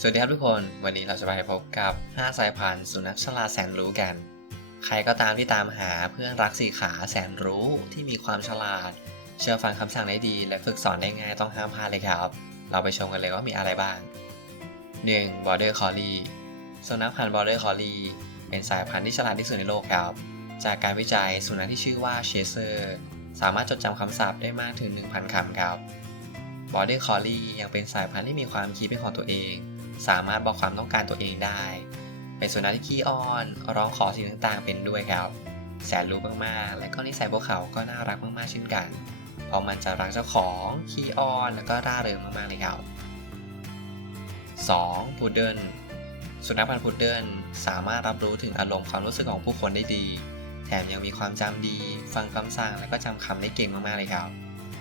สวัสดีครับทุกคน วันนี้เราจะไปพบกับ 5 สายพันธุ์สุนัขฉลาดแสนรู้กัน ใครก็ตามที่ตามหาเพื่อนรักสีขาแสนรู้ที่มีความฉลาด เชื่อฟังคำสั่งได้ดี และฝึกสอนได้ง่ายต้องห้ามพลาดเลยครับ เราไปชมกันเลยว่ามีอะไรบ้าง 1. Border Collie สุนัขพันธุ์ Border Collie เป็นสายพันธุ์ที่ฉลาดที่สุดในโลกครับ จากการวิจัยสุนัขที่ชื่อว่าเชเซอร์สามารถจดจำคำศัพท์ได้มากถึง 1,000คำครับ Border Collie ยังเป็นสายพันธุ์ที่มีความคิดเป็นของตัวเอง สามารถบอกความต้องการตัวเองได้ เป็นสุนัขที่ขี้อ้อน ร้องขอสิ่งต่างๆ เป็นด้วยครับ แสนรู้มากๆ และก็นิสัยพวกเขาก็น่ารักมากๆ เช่นกัน เพราะมันจะรักเจ้าของ ขี้อ้อน แล้วก็ร่าเริงมากๆ เลยครับ 2. พุดเดิลสุนัขพันธุ์พุดเดิลสามารถรับรู้ถึงอารมณ์ความรู้สึกของผู้คนได้ดี แถมยังมีความจำดี ฟังคำสั่งและก็จำคำได้เก่งมากๆเลยครับ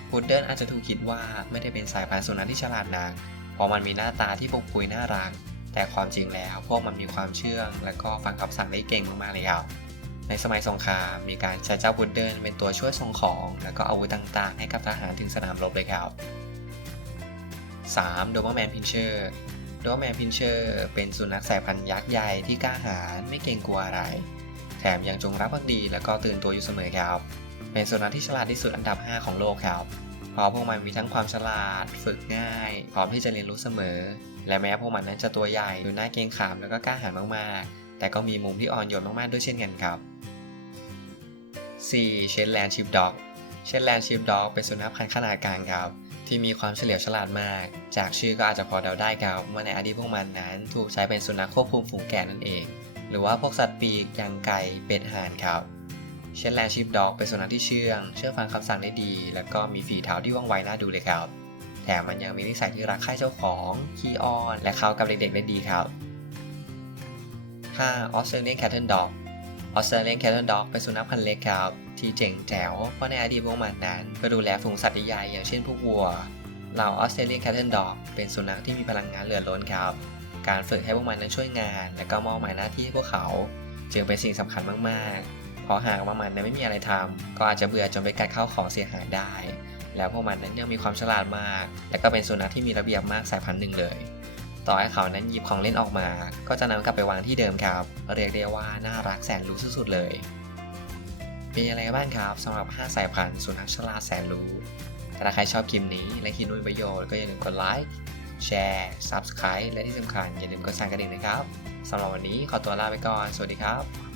พุดเดิลอาจจะถูกคิดว่าไม่ได้เป็นสายพันธุ์สุนัขที่ฉลาดนัก เพราะมันมีหน้าตาที่ปุกปุยน่ารัก แต่ความจริงแล้วพวกมันมีความเชื่องและก็ฟังคำสั่งได้เก่งมากๆเลยครับในสมัยสงครามมีการใช้เจ้าพุดเดิลเป็นตัวช่วยส่งของ และก็อาวุธต่างๆ ให้กับทหารถึงสนามรบเลยครับ 3. โดเบอร์แมนพินเชอร์โดเบอร์แมนพินเชอร์เป็นสุนัขสายพันธุ์ยักษ์ใหญ่ที่กล้าหาญไม่เกรงกลัวอะไร แถมยังจงรักภักดีและก็ตื่นตัวอยู่เสมอครับ เป็นสุนัขที่ฉลาดที่สุดอันดับ 5 ของโลกครับ เพราะพวกมันมีทั้งความฉลาด ฝึกง่าย พร้อมที่จะเรียนรู้เสมอ และแม้พวกมันนั้นจะตัวใหญ่ดูน่าเกรงขามแล้วก็กล้าหาญมากๆ แต่ก็มีมุมที่อ่อนโยนมากๆด้วยเช่นกันครับ 4. เชนแลนด์ชิปด็อกเชนแลนด์ชิปด็อกเป็นสุนัขพันธุ์ขนาดกลางครับที่มีความเฉลียวฉลาดมาก จากชื่อก็อาจจะพอเดาได้ครับว่าในอดีตพวกมันนั้น ถูกใช้เป็นสุนัขควบคุมฝูงแกะนั่นเอง หรือว่าพวกสัตว์ปีกอย่างไก่เป็ดห่านครับ เช่นแลชิปด็อกเป็นสุนัขที่เชื่อง เชื่อฟังคำสั่งได้ดี แล้วก็มีฝีเท้าที่ว่องไวน่าดูเลยครับ แถมมันยังมีนิสัยที่รักใคร่เจ้าของ ขี้อ้อน และเข้ากับเด็กๆได้ดีครับ 5. Australian Cattle Dog Australian Cattle Dog เป็นสุนัขพันธุ์เล็กครับ ที่เจ๋งแจ๋วเพราะในอดีตพวกมันนั้นก็ดูแลฝูงสัตว์ใหญ่อย่างเช่นพวกวัวเหล่า Australian Cattle Dog เป็นสุนัขที่มีพลังงานเหลือล้นครับ การฝึกให้พวกมันนั้นช่วยงาน และก็มอบหมายหน้าที่ให้พวกเขา จึงเป็นสิ่งสำคัญมากๆ พราะหากว่ามันนั้นไม่มีอะไรทำก็อาจจะเบื่อจนไปกัดเข้าของเสียหายได้ แล้วพวกมันนั้นยังมีความฉลาดมาก และก็เป็นสุนัขที่มีระเบียบมากสายพันธุ์หนึ่งเลย ต่อให้เขานั้นหยิบของเล่นออกมา ก็จะนำกลับไปวางที่เดิมครับ เรียกได้ว่าน่ารักแสนรู้สุดๆเลยเป็นอะไรบ้างครับสำหรับ 5 สายพันธุ์สุนัขฉลาดแสนรู้ถ้าใครชอบคลิปนี้และคิดว่ามีประโยชน์ก็อย่าลืมกดไลค์แชร์ Subscribe และที่สำคัญอย่าลืมกดสั่นกระดิ่งนะครับสำหรับวันนี้ขอตัวลาไปก่อน สวัสดีครับ